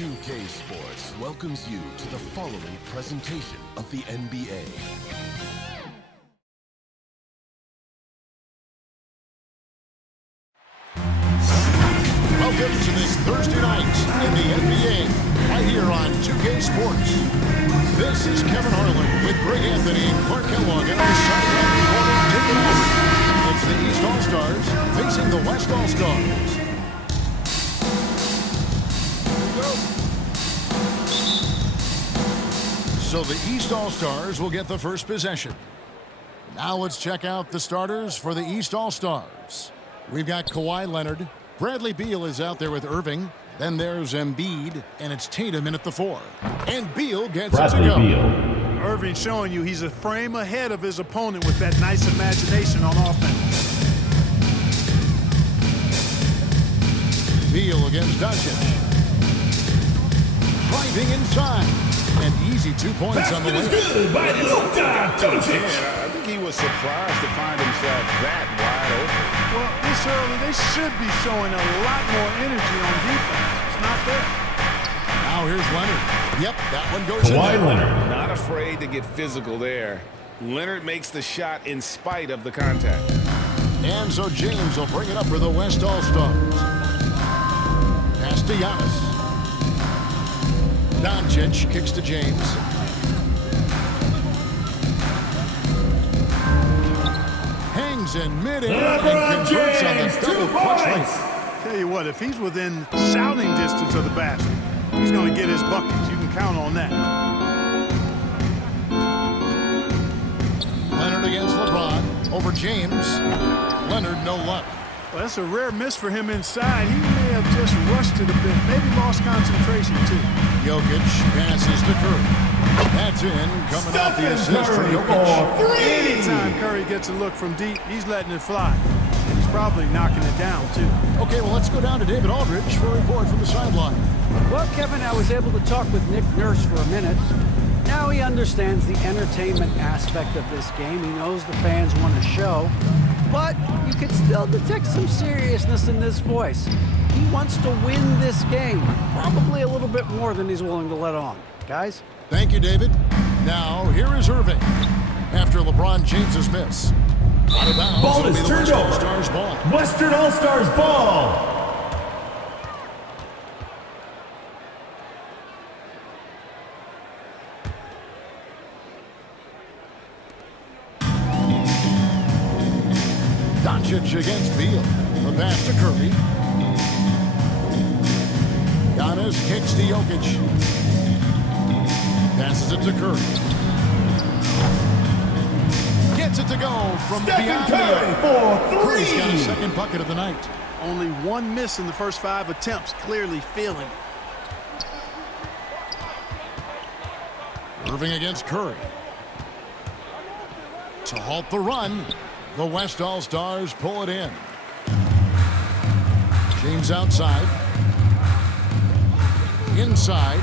2K Sports welcomes you to the following presentation of the NBA. Welcome to this Thursday night in the NBA, right here on 2K Sports. This is Kevin Harlan with Greg Anthony and Clark Kellogg on the sideline corner taking over. It's the East All-Stars facing the West All-Stars. So the East All-Stars will get the first possession. Now let's check out the starters for the East All-Stars. We've got Kawhi Leonard. Bradley Beal is out there with Irving. Then there's Embiid, and it's Tatum in at the 4. And Beal gets it to go. Irving showing you he's a frame ahead of his opponent with that nice imagination on offense. Beal against Doncic. Driving inside. An easy 2 points on the way. Good by Luka Doncic. I think he was surprised to find himself that wide open. Well, this early, they should be showing a lot more energy on defense. It's not there. Now here's Leonard. Yep, that one goes in Kawhi there. Leonard. Not afraid to get physical there. Leonard makes the shot in spite of the contact. And so James will bring it up for the West All-Stars. Pass to Giannis. Doncic kicks to James. Hangs in midair and converts on the double clutch right. Tell you what, if he's within shouting distance of the basket, he's going to get his buckets. You can count on that. Leonard against LeBron over James. Leonard no luck. Well, that's a rare miss for him inside. He may have just rushed it a bit, maybe lost concentration too. Jokic passes to Curry. That's in, coming off the assist from Jokic. Anytime Curry gets a look from deep, he's letting it fly. He's probably knocking it down too. Okay, well, let's go down to David Aldridge for a report from the sideline. Well, Kevin, I was able to talk with Nick Nurse for a minute. Now he understands the entertainment aspect of this game. He knows the fans want a show. But you can still detect some seriousness in this voice. He wants to win this game, probably a little bit more than he's willing to let on. Guys? Thank you, David. Now, here is Irving. After LeBron James's miss. Out of bounds, Ball it'll is be the turned West over. All-Stars ball. Western All-Stars ball. Doncic against Beal. The pass to Curry. Giannis kicks to Jokic. Passes it to Curry. Gets it to go from beyond the Curry arc. for Curry's got a three. second bucket of the night. Only one miss in the first 5 attempts, clearly feeling it. Irving against Curry. To halt the run, the West All-Stars pull it in. James outside. Inside.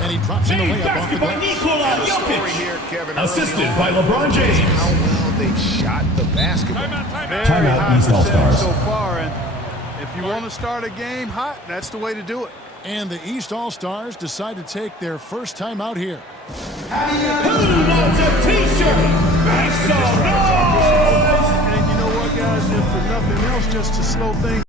And he drops in the Made layup off the basket by glass. Nikola Story Jokic. here, Kevin. Assisted early by on. LeBron James. How well they've shot the basketball. Very Timeout, high East percentage All-Stars. so far, and if you want to start a game hot, that's the way to do it. And the East All-Stars decide to take their first time out here. Who wants a T-shirt? Make some noise! And you know what, guys? If for nothing else, just to slow things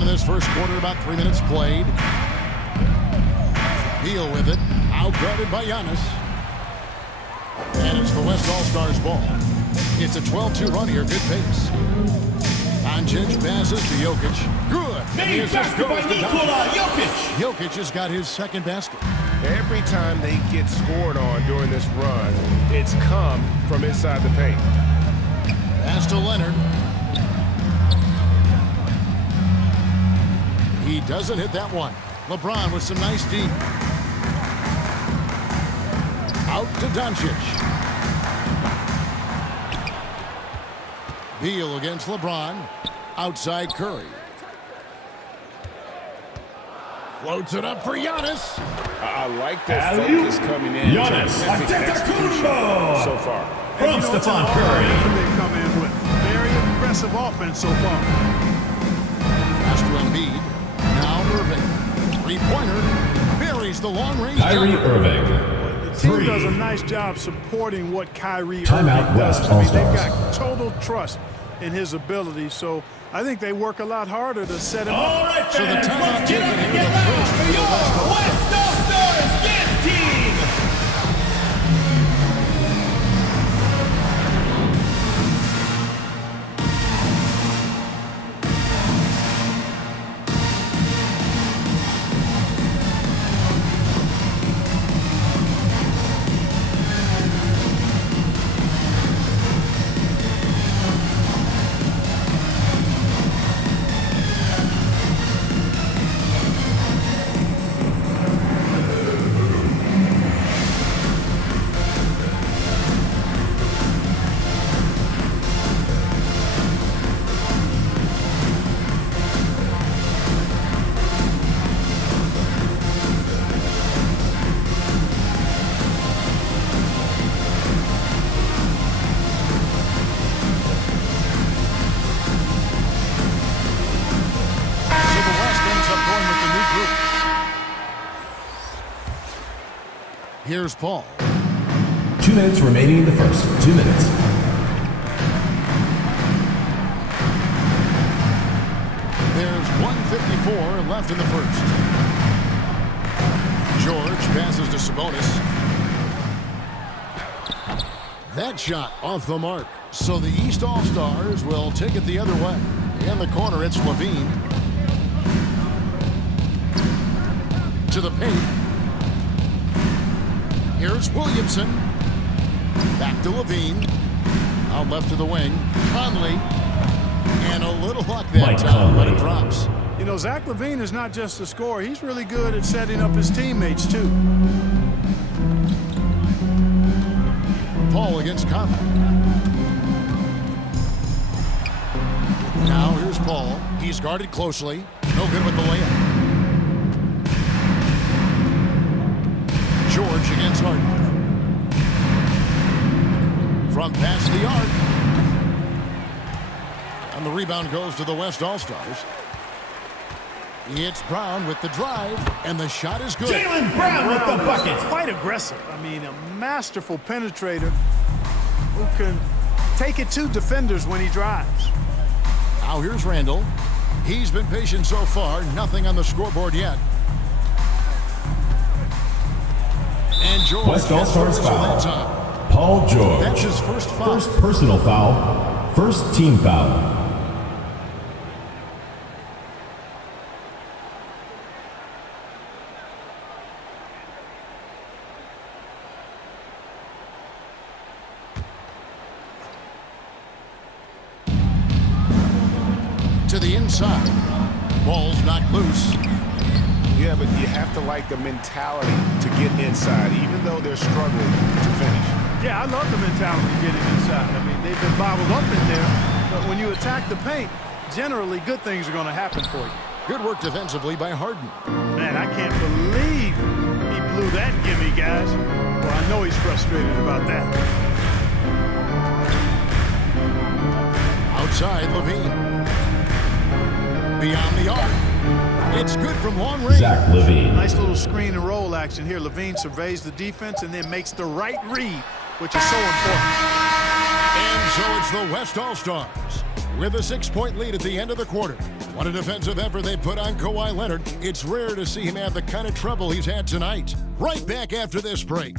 into this first quarter, about 3 minutes played. Beal with it. Out-guarded by Giannis. And it's the West All-Stars ball. It's a 12-2 run here. Good pace. Doncic passes to Jokic. Good. And the assist goes to Jokic. Jokic has got his second basket. Every time they get scored on during this run, it's come from inside the paint. Pass to Leonard. He doesn't hit that one. LeBron with some nice D. Out to Doncic. Beal against LeBron. Outside Curry. Floats it up for Giannis. I like that focus coming in. Giannis Antetokounmpo so far. from Stephen Curry. They come in with very impressive offense so far. Pass to Embiid. Now Irving. Three-pointer. Buries the long-range. Kyrie Irving. The team does a nice job supporting what Kyrie Timeout Irving does. West I mean, they've All-Stars. got total trust in his ability, so I think they work a lot harder to set him All up. right, So the fans, timeout let's get taken up here, and get the loud first for for the your West West All-Stars Dance Team. Here's Paul. 2 minutes remaining in the first. 2 minutes. There's 1:54 left in the first. George passes to Sabonis. That shot off the mark. So the East All-Stars will take it the other way. In the corner, it's Levine. To the paint. Here's Williamson. Back to Levine. Out left to the wing. Conley. And a little luck that Mike time, but Conley. it drops. You know, Zach LaVine is not just a scorer. He's really good at setting up his teammates, too. Paul against Conley. Now here's Paul. He's guarded closely. No good with the layup. George against Harden. From past the arc. And the rebound goes to the West All-Stars. It's Brown with the drive, and the shot is good. Jaylen Brown with the bucket. Quite aggressive. I mean, a masterful penetrator who can take it to defenders when he drives. Now here's Randall. He's been patient so far. Nothing on the scoreboard yet. And George West All-Stars gets the whistle that foul. time. Paul George. That's his first foul. First personal foul. First team foul. To the inside. Ball's knocked loose. Yeah, but you have to like the mentality to get inside, even though they're struggling to finish. Yeah, I love the mentality getting inside. I mean, they've been bottled up in there, but when you attack the paint, generally good things are going to happen for you. Good work defensively by Harden. Man, I can't believe he blew that gimme, guys. Well, I know he's frustrated about that. Outside, Levine. Beyond the arc. It's good from long range. Zach LaVine. Nice little screen and roll action here. Levine surveys the defense and then makes the right read, which is so important. And so it's the West All-Stars with a 6-point lead at the end of the quarter. What a defensive effort they put on Kawhi Leonard. It's rare to see him have the kind of trouble he's had tonight. Right back after this break.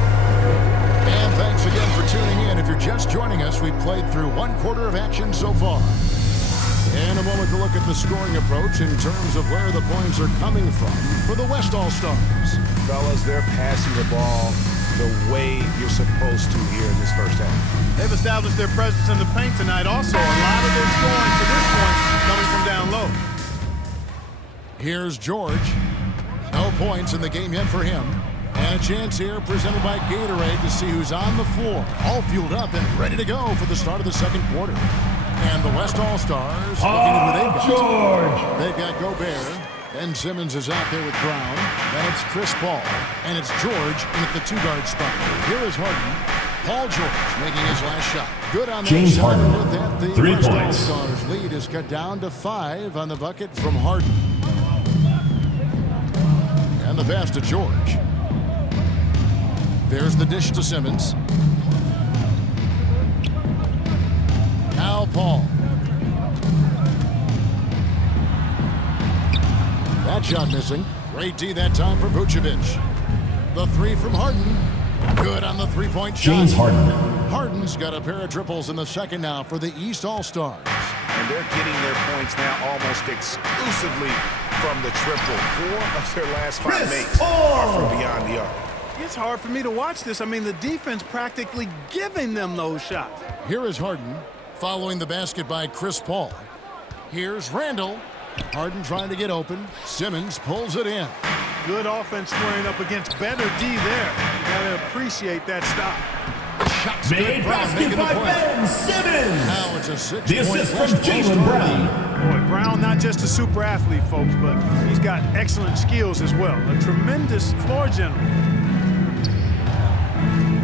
And thanks again for tuning in. If you're just joining us, we've played through one quarter of action so far. In a moment to look at the scoring approach in terms of where the points are coming from for the West All-Stars. Fellas, they're passing the ball the way you're supposed to here in this first half. They've established their presence in the paint tonight. Also, a lot of their scoring to this point coming from down low. Here's George. No points in the game yet for him. And a chance here presented by Gatorade to see who's on the floor. All fueled up and ready to go for the start of the second quarter. And the West All-Stars looking at who they've got. George. They've got Gobert. Ben Simmons is out there with Brown. Then it's Chris Paul. And it's George in at the two-guard spot. Here is Harden. Paul George making his last shot. Good on that James shot. Harden. With that, the 3 West points. All-Stars lead is cut down to 5 on the bucket from Harden. And the pass to George. There's the dish to Simmons. Now Paul. That shot missing. Great D that time for Vucevic. The three from Harden. Good on the three-point shot. James Harden. Harden's got a pair of triples in the second now for the East All-Stars. And they're getting their points now almost exclusively from the triple. 4 of their last 5 makes are from beyond the arc. It's hard for me to watch this. I mean, the defense practically giving them those shots. Here is Harden following the basket by Chris Paul. Here's Randall. Harden trying to get open. Simmons pulls it in. Good offense squaring up against better D there. You gotta appreciate that stop. Shots Made good. Brown making basket the by play. Ben Simmons. Now it's a 6-point The assist from West Jaylen All-Star Brown. lead. Boy, Brown not just a super athlete, folks, but he's got excellent skills as well. A tremendous floor general.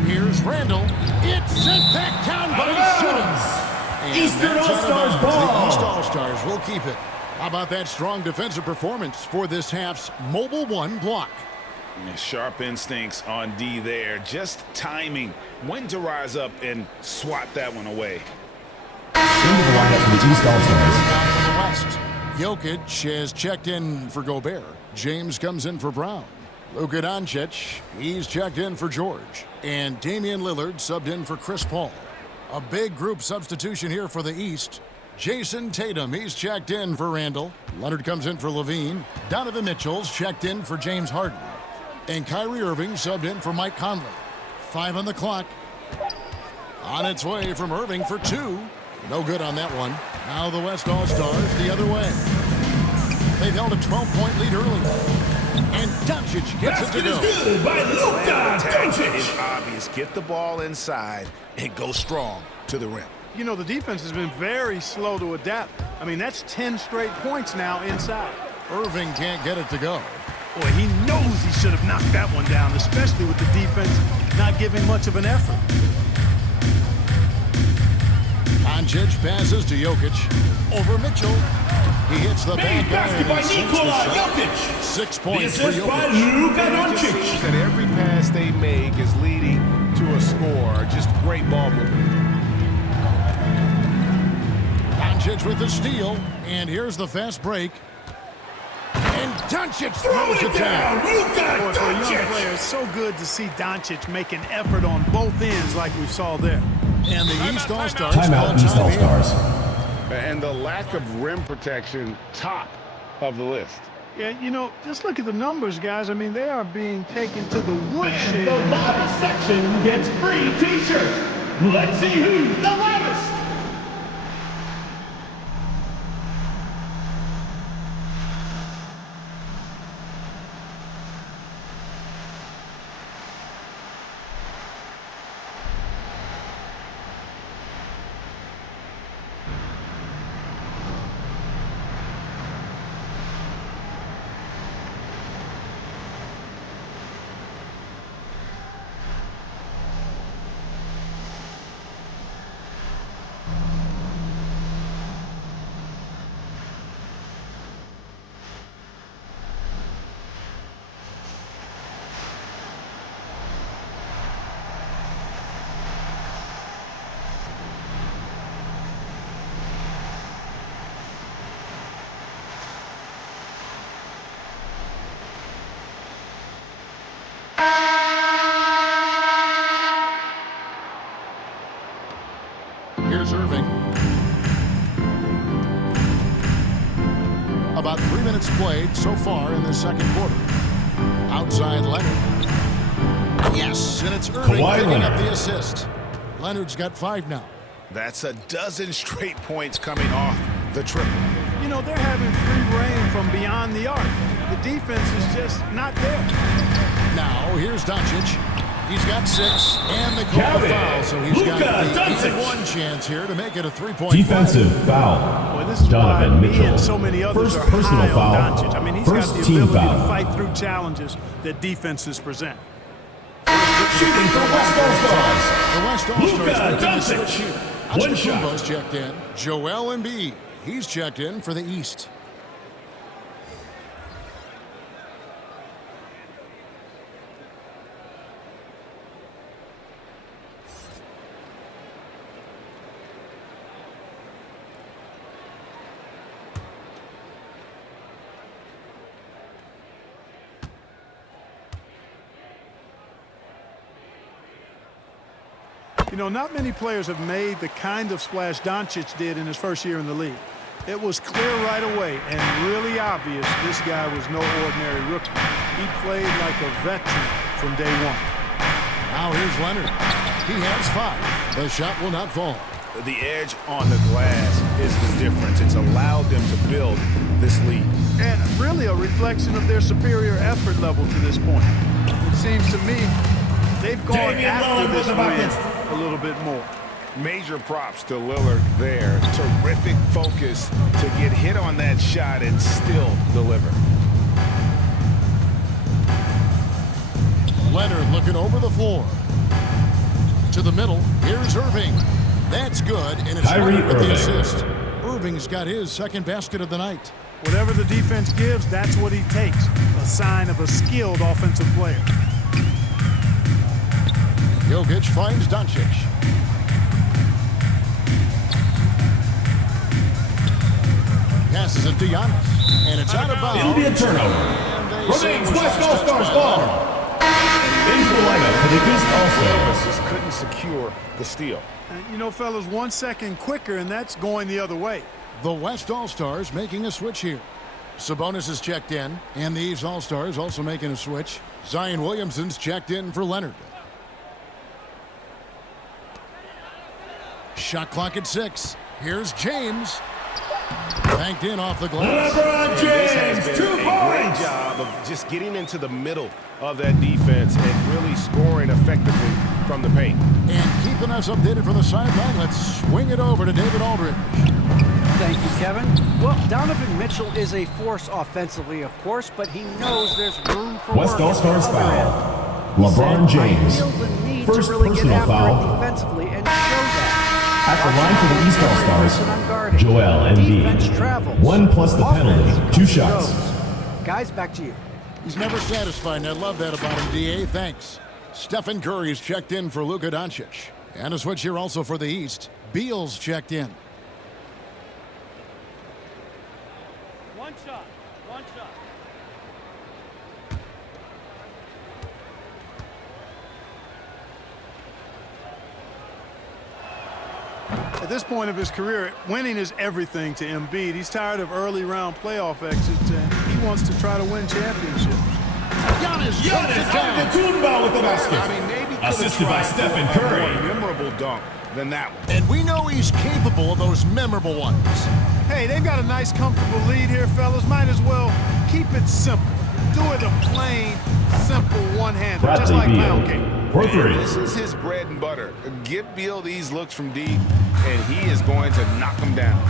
Here's Randall. It's sent back down by Simmons. And Eastern that's out of All-Stars bounds. ball. The East All-Stars will keep it. How about that strong defensive performance for this half's Mobile One block? Sharp instincts on D there. Just timing when to rise up and swat that one away. Into the lineup for the East All-Stars. Down from the West. Jokic has checked in for Gobert. James comes in for Brown. Luka Doncic, he's checked in for George. And Damian Lillard subbed in for Chris Paul. A big group substitution here for the East. Jason Tatum, he's checked in for Randall. Leonard comes in for Levine. Donovan Mitchell's checked in for James Harden. And Kyrie Irving subbed in for Mike Conley. 5 on the clock. On its way from Irving for 2. No good on that one. Now the West All-Stars the other way. They've held a 12-point lead early. And Doncic gets it to go. Good by Luka Attack is Doncic. obvious. Get the ball inside and go strong to the rim. You know, the defense has been very slow to adapt. I mean, that's 10 straight points now inside. Irving can't get it to go. Boy, he knows he should have knocked that one down, especially with the defense not giving much of an effort. Doncic passes to Jokic. Over Mitchell. He hits the Made back basket by and sinks the Nikola shot. Jokic. 6 The points for assist by Jokic. Luka It just seems Doncic. that every pass they make is leading to a score. Just great ball movement. Doncic with the steal. And here's the fast break. And Doncic throws it down. Luka Boy, for a young Doncic. player, it's so good to see Doncic make an effort on both ends like we saw there. And the East All-Stars. Timeout, East call time here. All-Stars. And the lack of rim protection, top of the list. Yeah, you know, just look at the numbers, guys. I mean, they are being taken to the woodshed. The loudest section gets free t-shirts. Let's see who's the loudest. played so far in the second quarter. Outside Leonard. Yes, and it's Irving picking up the assist. Leonard's got 5 now. That's a dozen straight points coming off the triple. You know, they're having free reign from beyond the arc. The defense is just not there. Now, here's Doncic. He's got 6, and they call the foul, so he's got the one chance here to make it a 3-point defensive foul. Boy, this is Donovan why Mitchell. me and so many others First are personal high foul. on Doncic. I mean, he's First got the team ability foul. to fight through challenges that defenses present. Shooting for West All-Stars. The West All-Stars making the Doncic. switch here. One shot. Antetokounmpo's checked in. Joel Embiid. He's checked in for the East. You know, not many players have made the kind of splash Doncic did in his first year in the league. It was clear right away and really obvious this guy was no ordinary rookie. He played like a veteran from day one. Now here's Leonard. He has 5. The shot will not fall. The edge on the glass is the difference. It's allowed them to build this lead. And really a reflection of their superior effort level to this point. It seems to me they've gone after this win a little bit more. Major props to Lillard there. Terrific focus to get hit on that shot and still deliver. Leonard looking over the floor. To the middle. Here's Irving. That's good, and it's Kyrie Leonard with the Irving. assist. Irving's got his second basket of the night. Whatever the defense gives, that's what he takes. A sign of a skilled offensive player. Jokic finds Doncic. Passes it to Giannis, and it's out of bounds. It'll be a turnover. Remains West All-Stars ball. Into the lineup for the East All-Stars. Just couldn't secure the steal. You know, fellas, 1 second quicker, and that's going the other way. The West All-Stars making a switch here. Sabonis is checked in, and the East All-Stars also making a switch. Zion Williamson's checked in for Leonard. Shot clock at 6. Here's James. Banked in off the glass. LeBron This has James, been 2 a great points. job of just getting into the middle of that defense and really scoring effectively from the paint. And keeping us updated from the sideline, let's swing it over to David Aldridge. Thank you, Kevin. Well, Donovan Mitchell is a force offensively, of course, but he knows there's room for West work All-Stars on the other end. foul. He LeBron said, James. I feel the need First to really get personal after foul. it defensively and show that. At the line for the East All-Stars, I'm guarding. Joel Defense Embiid. travels. 1 plus the penalty. Offense 2 shots. goes. Guys, back to you. He's never satisfied, and I love that about him, D.A. Thanks. Stephen Curry's checked in for Luka Doncic. And a switch here also for the East. Beal's checked in. One shot. One shot. At this point of his career, winning is everything to Embiid. He's tired of early round playoff exits, and he wants to try to win championships. Giannis Antetokounmpo with the basket. I mean, maybe could've Assisted by tried Stephen for a Curry. more memorable dunk than that one. And we know he's capable of those memorable ones. Hey, they've got a nice, comfortable lead here, fellas. Might as well keep it simple. Do it a plain, simple one-hander, just like Bradley pound Beal. cake. For 3. This is his bread and butter. Give Beal these looks from deep, and he is going to knock them down.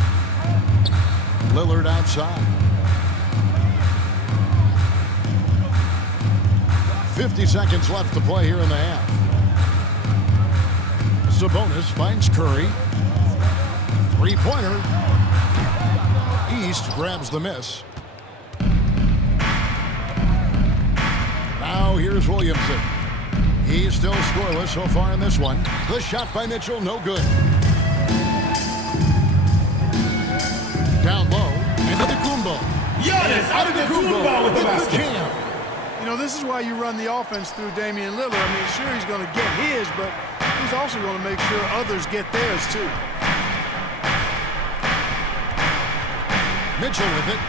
Lillard outside. 50 seconds left to play here in the half. Sabonis finds Curry. Three-pointer. East grabs the miss. Now here's Williamson. He's still scoreless so far in this one. The shot by Mitchell, no good. Down low, and Antetokounmpo. Giannis Antetokounmpo with the basket. Jam. You know, this is why you run the offense through Damian Lillard. I mean, sure, he's going to get his, but he's also going to make sure others get theirs, too. Mitchell with it.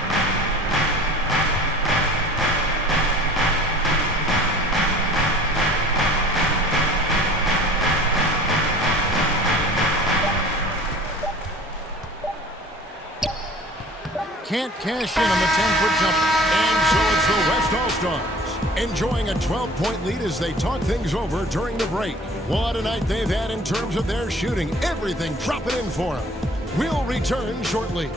can't cash in on the 10-foot jumper. And so it's the West All-Stars enjoying a 12-point lead as they talk things over during the break. What a night they've had in terms of their shooting. Everything dropping in for them. We'll return shortly. And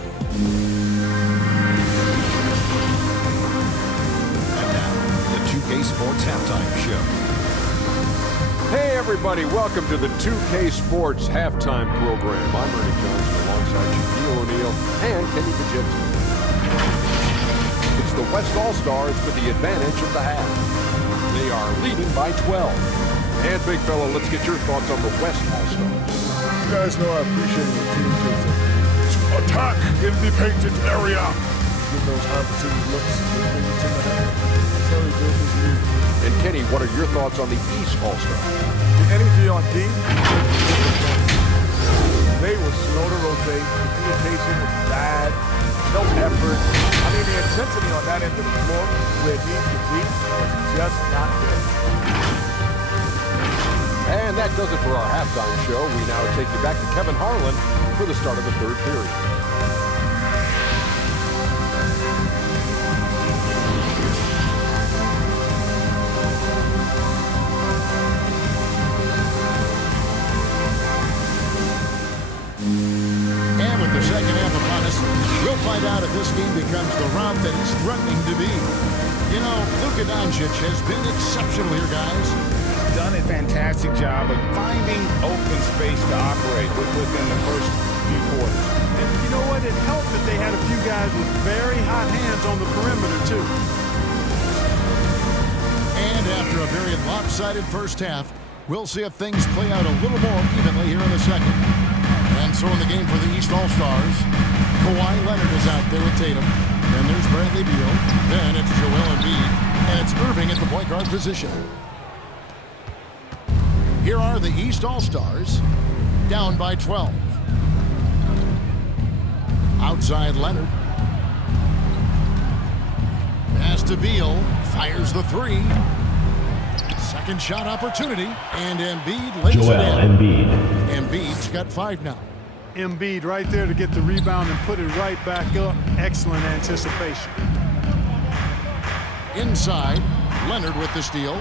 now, the 2K Sports Halftime Show. Hey everybody, welcome to the 2K Sports Halftime Program. I'm Ernie Johnson alongside Shaquille O'Neal and Kenny Bajinski. It's the West All-Stars with the advantage of the half. They are leading by 12. And big fella, let's get your thoughts on the West All-Stars. You guys know I appreciate the team to attack in the painted area. Give those opportunity looks, get things in the head. That's how he built his league. And Kenny, what are your thoughts on the East All-Stars? The energy on D, they were slow to rotate. Communication was bad. No effort. I mean, the intensity on that end of the floor where it needs to be was just not there. And that does it for our halftime show. We now take you back to Kevin Harlan for the start of the third period. Second half upon us. We'll find out if this game becomes the route that it's threatening to be. You know, Luka Doncic has been exceptional here, guys. He's done a fantastic job of finding open space to operate within the first few quarters. And you know what? It helped that they had a few guys with very hot hands on the perimeter, too. And after a very lopsided first half, we'll see if things play out a little more evenly here in the second. And so in the game for the East All-Stars, Kawhi Leonard is out there with Tatum. Then there's Bradley Beal. Then it's Joel Embiid. And it's Irving at the point guard position. Here are the East All-Stars, down by 12. Outside Leonard. Pass to Beal. Fires the three. Second shot opportunity. And Embiid lays it in. Embiid's got 5 now. Embiid right there to get the rebound and put it right back up. Excellent anticipation. Inside, Leonard with the steal.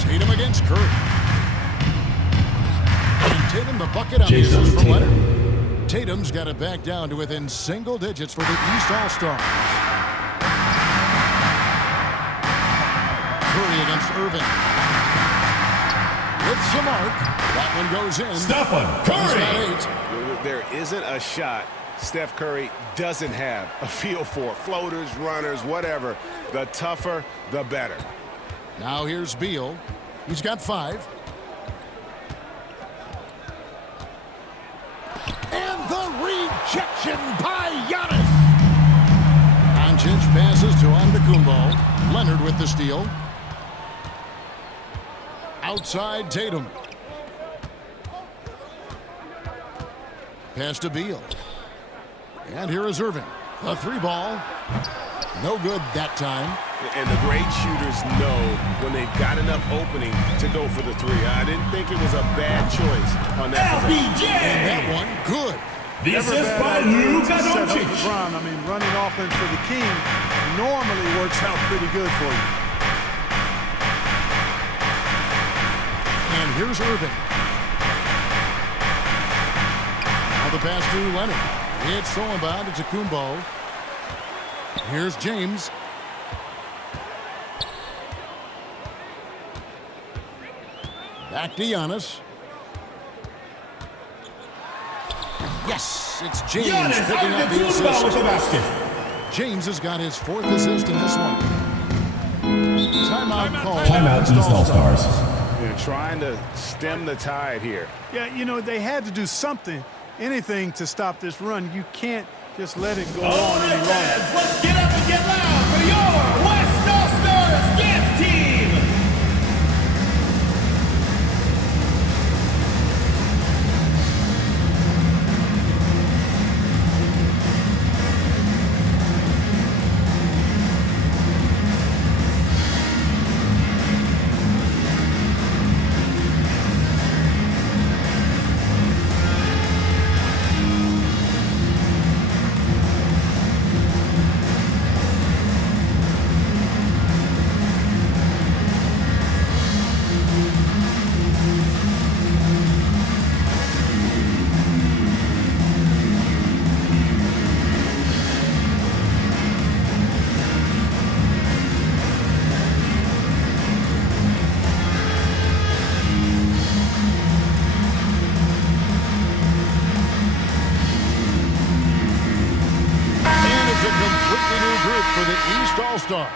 Tatum against Curry. And Tatum the bucket on the assist from Leonard. Tatum's got it back down to within single digits for the East All-Stars. Curry against Irving. It's the mark. That one goes in. Stephen Curry. He's got 8. There isn't a shot Steph Curry doesn't have a feel for. Floaters, runners, whatever. The tougher, the better. Now here's Beal. He's got 5. And the rejection by Giannis. Doncic passes to Antetokounmpo. Leonard with the steal. Outside Tatum. Pass to Beal. And here is Irving. The 3 ball. No good that time. And the great shooters know when they've got enough opening to go for the 3. I didn't think it was a bad choice on that. LBJ! And that one, good. The assist by Luka Doncic. LeBron, I mean, running offense for the King normally works out pretty good for you. And here's Irving. Now the pass to Leonard. It's thrown by to Antetokounmpo. Here's James. Back to Giannis. Yes, it's James picking up the assist. With the basket. James has got his 4th assist in this one. Timeout call. Timeout East All-Stars. They're trying to stem the tide here. Yeah, you know, they had to do something, anything to stop this run. You can't just let it go on any longer. Let's get up and get loud for your West All-Stars dance team. the East All-Stars.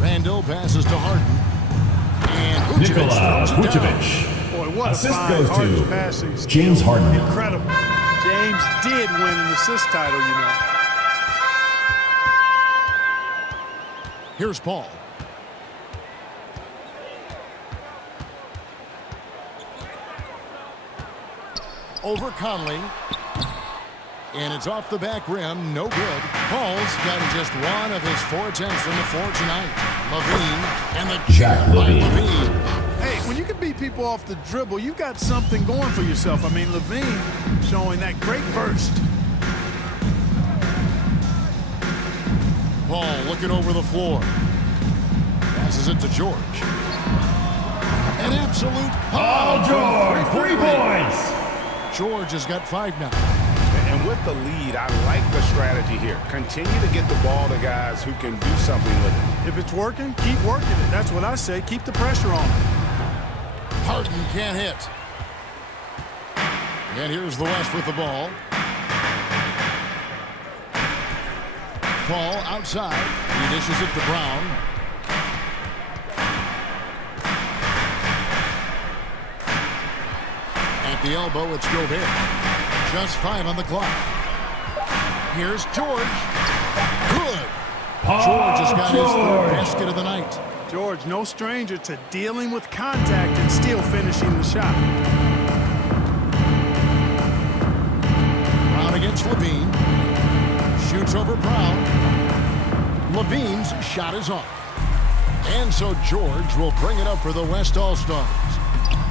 Randall passes to Harden. And Nikola Vucevic. Boy, what Assist a fine goes to Harden's passing skill. James Harden. Incredible. James did win an assist title, you know. Here's Paul. Over Conley. And it's off the back rim. No good. Paul's gotten just one of his 4 attempts from the floor tonight. LaVine and the jab by LaVine. Hey, when you can beat people off the dribble, you've got something going for yourself. I mean, LaVine showing that great burst. Paul looking over the floor. Passes it to George. An absolute Paul George, 3 points. George has got 5 now. And with the lead, I like the strategy here. Continue to get the ball to guys who can do something with it. If it's working, keep working it. That's what I say. Keep the pressure on. Harden can't hit. And here's the West with the ball. Paul outside. He dishes it to Brown. At the elbow, it's Gobert. Just 5 on the clock. Here's George. Good. George has got his 3rd basket of the night. George, no stranger to dealing with contact and still finishing the shot. Brown against LaVine. Shoots over Brown. LaVine's shot is off. And so George will bring it up for the West All-Stars.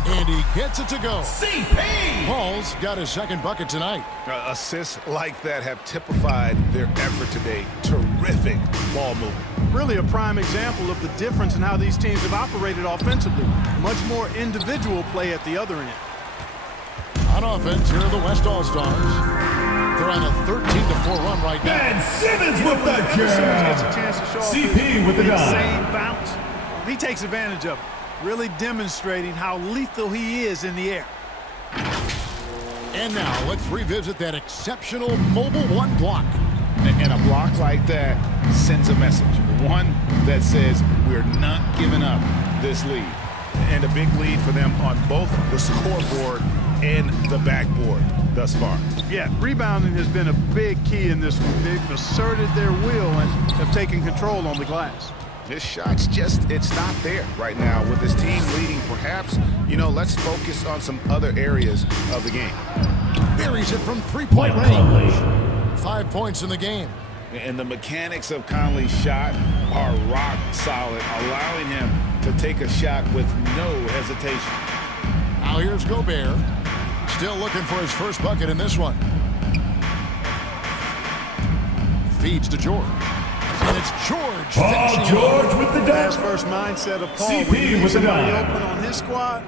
And he gets it to go. CP! Paul's got his 2nd bucket tonight. Assists like that have typified their effort today. Terrific ball movement. Really a prime example of the difference in how these teams have operated offensively. Much more individual play at the other end. On offense, here are the West All-Stars. They're on a 13-4 run right now. Ben Simmons with the Simmons gets a chance to show off CP with the insane dime. bounce. He takes advantage of it. Really demonstrating how lethal he is in the air. And now let's revisit that exceptional Mobile 1 block. And a block like that sends a message. One that says we're not giving up this lead. And a big lead for them on both the scoreboard and the backboard thus far. Yeah, rebounding has been a big key in this one. They've asserted their will and have taken control on the glass. His shot's just, it's not there right now. With his team leading, perhaps, you know, let's focus on some other areas of the game. Buries it from 3-point range. 5 points in the game. And the mechanics of Conley's shot are rock solid, allowing him to take a shot with no hesitation. Now here's Gobert. Still looking for his 1st bucket in this one. Feeds to George. And it's George. Paul George with the That's dime. first mindset of Paul. CP when you leave with the somebody dime. open on his squad,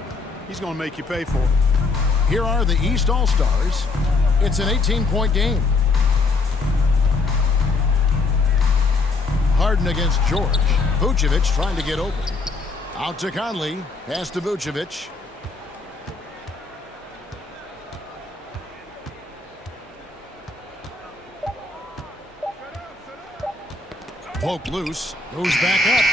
he's going to make you pay for it. Here are the East All-Stars. It's an 18-point game. Harden against George. Vucevic trying to get open. Out to Conley. Pass to Vucevic. Poke loose. Goes back up.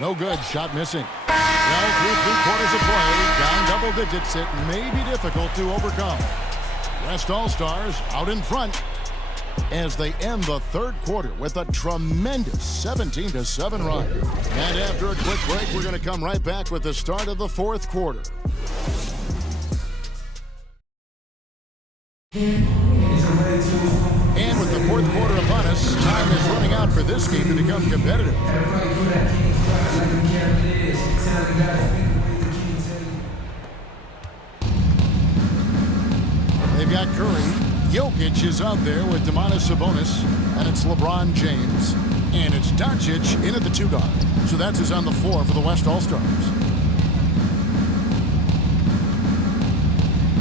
No good. Shot missing. Well, through 3/4 of play. Down double digits. It may be difficult to overcome. West All-Stars out in front as they end the 3rd quarter with a tremendous 17-7 run. And after a quick break, we're going to come right back with the start of the 4th quarter. And with the 4th quarter upon us, time is running out for this game to become competitive. They've got Curry. Jokic is out there with Domantas Sabonis. And it's LeBron James. And it's Doncic in at the 2 guard. So that's his on the floor for the West All-Stars.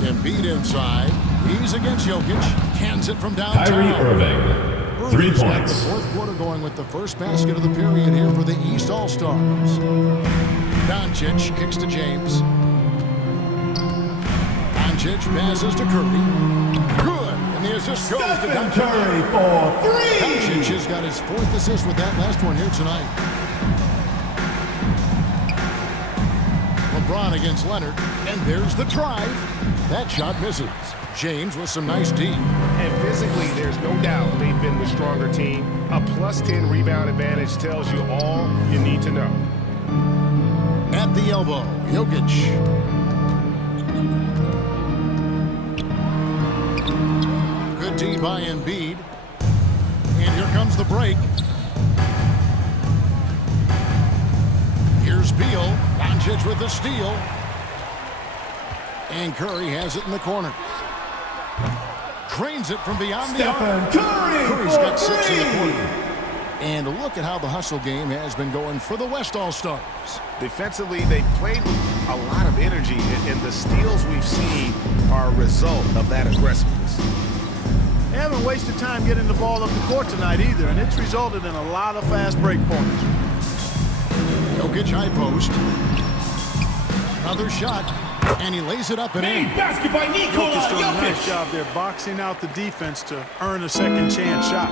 Embiid inside. He's against Jokic. Cans it from downtown. Kyrie Irving, 3 Irving's got points. the 4th quarter going with the first basket of the period here for the East All-Stars. Doncic kicks to James. Doncic passes to Curry. Good. And the assist goes to Stephen Doncic. Curry for 3. Doncic has got his 4th assist with that last one here tonight. LeBron against Leonard. And there's the drive. That shot misses. James with some nice D. And physically, there's no doubt they've been the stronger team. A +10 rebound advantage tells you all you need to know. At the elbow, Jokic. Good D by Embiid. And here comes the break. Here's Beal. Doncic with the steal. And Curry has it in the corner. Drains it from beyond the arc. Curry's got 6 in the quarter. And look at how the hustle game has been going for the West All-Stars. Defensively, they played with a lot of energy, and the steals we've seen are a result of that aggressiveness. They haven't wasted time getting the ball up the court tonight either, and it's resulted in a lot of fast break points. Jokic high post. Another shot, and he lays it up and in. Basket by Nikola Jokic doing a nice Jokic. job there boxing out the defense to earn a second chance shot.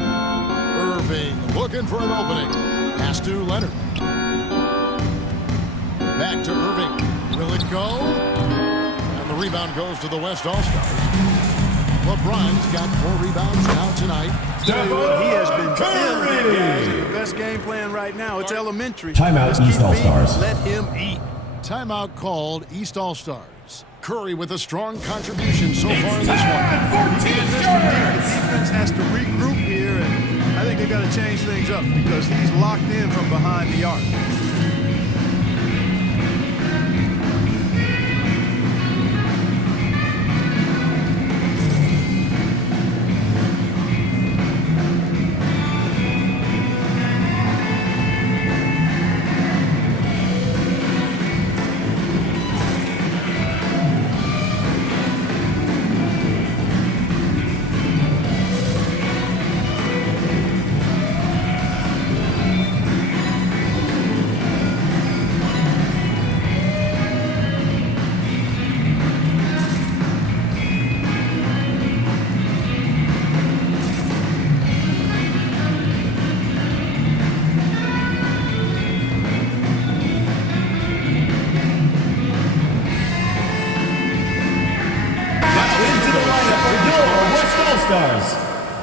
Irving looking for an opening. Pass to Leonard. Back to Irving. Will it go? And the rebound goes to the West All-Stars. LeBron's got 4 rebounds now tonight. Tell you what, he has been killing it, guys. And the best game plan right now, it's elementary. Timeout, Just keep East All-Stars. beating, let him eat. Timeout called East All-Stars. Curry with a strong contribution so far in this one. The defense has to regroup here, and I think they got to change things up because he's locked in from behind the arc.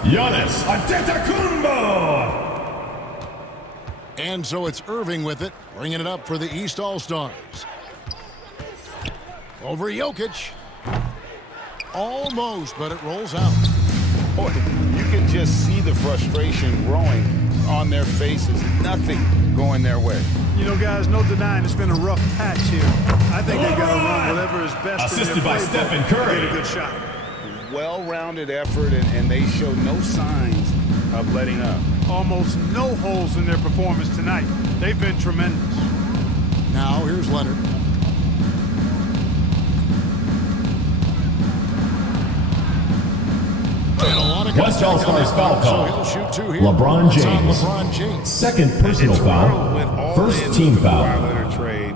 Giannis Antetokounmpo. And so it's Irving with it, bringing it up for the East All-Stars. Over Jokic. Almost, but it rolls out. Boy, you can just see the frustration growing on their faces. Nothing going their way. You know, guys, no denying it's been a rough patch here. I think they got to run whatever is best Assisted in their by playbook Stephen to Curry. get a good shot. Well-rounded effort, and they show no signs of letting up. Almost no holes in their performance tonight. They've been tremendous. Now here's Leonard. And a lot of West All-Stars foul call. So he'll shoot 2 here. LeBron It's on James. LeBron James. Second personal And Toronto foul. went all First in team with the foul. Kawhi Leonard trade.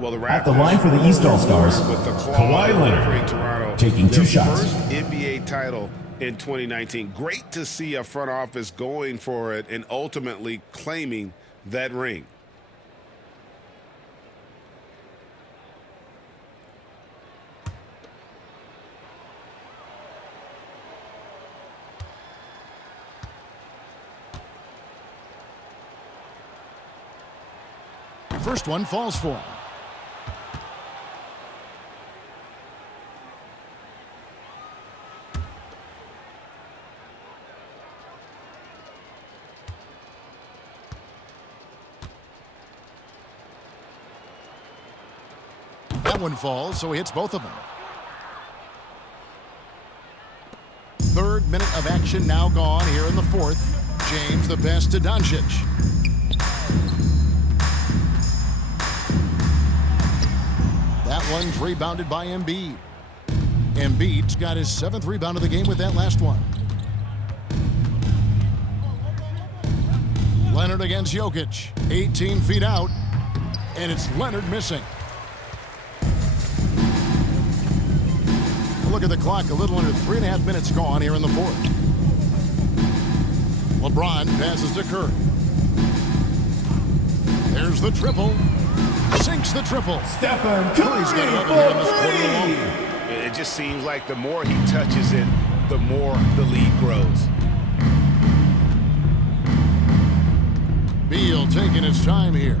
Well, the At the line for the East All-Stars, with the claw Kawhi Leonard offering Toronto taking 2 their shots. First NBA title in 2019. Great to see a front office going for it and ultimately claiming that ring. First one falls for him. That one falls, so he hits both of them. 3rd minute of action now gone here in the 4th. James the best to Doncic. That one's rebounded by Embiid. Embiid's got his 7th rebound of the game with that last one. Leonard against Jokic. 18 feet out. And it's Leonard missing. Look at the clock, a little under 3.5 minutes gone here in the fourth. LeBron passes to Curry. There's the triple. Sinks the triple. Stephen Curry's got 11 here in this quarter alone. It just seems like the more he touches it, the more the lead grows. Beal taking his time here.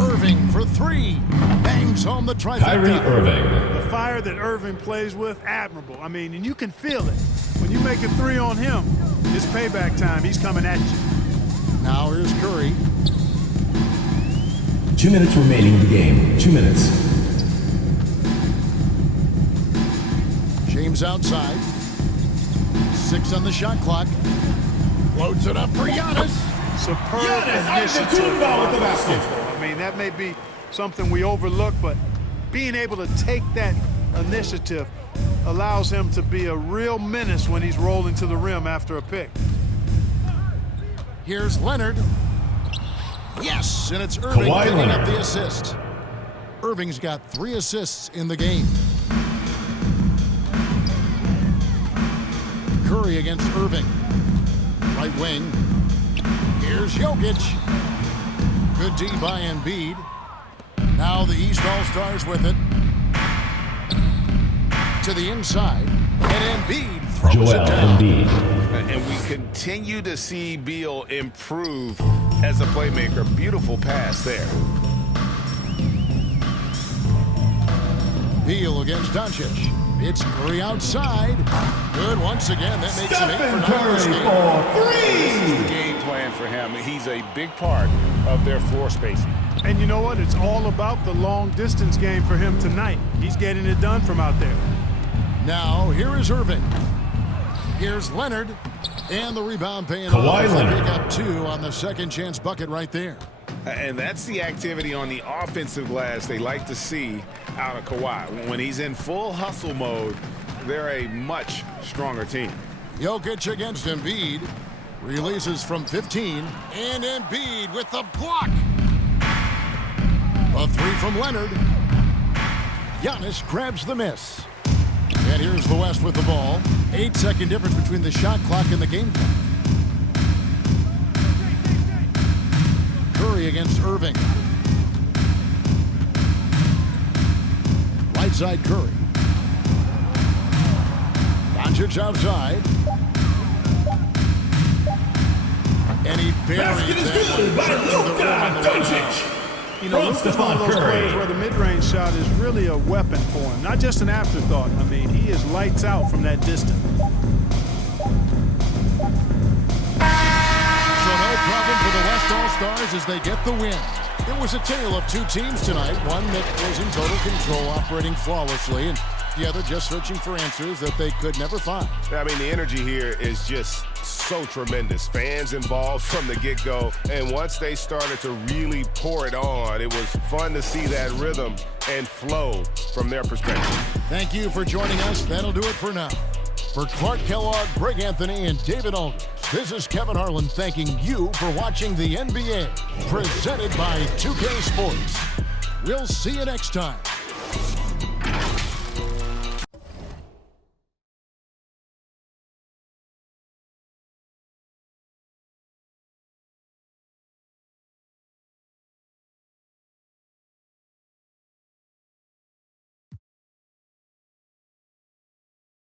Irving for three. Bangs home the trifecta. Kyrie Irving. The fire that Irving plays with, admirable. I mean, and you can feel it. When you make a three on him, it's payback time. He's coming at you. Now here's Curry. 2 minutes remaining in the game. 2 minutes. James outside. 6 on the shot clock. Loads it up for Giannis. Superb Giannis initiative. Antetokounmpo with the basket. I mean, that may be something we overlook, but being able to take that initiative allows him to be a real menace when he's rolling to the rim after a pick. Here's Leonard. Yes, and it's Irving Kawhi picking Leonard. up the assist. Irving's got 3 assists in the game. Curry against Irving. Right wing. Here's Jokic. Good D by Embiid. Now the East All-Stars with it. To the inside. And Embiid throws Joel it down. Embiid. And we continue to see Beal improve as a playmaker. Beautiful pass there. Beal against Doncic. It's Curry outside. Good once again. That makes him 8 for 9 this game. This is the game plan for him. He's a big part of their floor spacing. And you know what? It's all about the long distance game for him tonight. He's getting it done from out there. Now, here is Irving. Here's Leonard. And the rebound paying Kawhi off. They Leonard. pick up 2 on the second chance bucket right there. And that's the activity on the offensive glass they like to see out of Kawhi. When he's in full hustle mode, they're a much stronger team. Jokic against Embiid. Releases from 15. And Embiid with the block. A 3 from Leonard. Giannis grabs the miss. And here's the West with the ball. 8-second difference between the shot clock and the game clock. Curry against Irving. Right side Curry. Doncic outside. And he buries Basket is that good one. by Luka Doncic. You know, Luka's one of those players where the mid-range shot is really a weapon for him, not just an afterthought. I mean, he is lights out from that distance. So no problem for the West All-Stars as they get the win. It was a tale of 2 teams tonight, one that was in total control, operating flawlessly, and the other just searching for answers that they could never find. I mean, the energy here is just so tremendous. Fans involved from the get-go, and once they started to really pour it on, it was fun to see that rhythm and flow from their perspective. Thank you for joining us. That'll do it for now. For Clark Kellogg, Greg Anthony, and David Aldridge, this is Kevin Harlan thanking you for watching the NBA, presented by 2K Sports. We'll see you next time.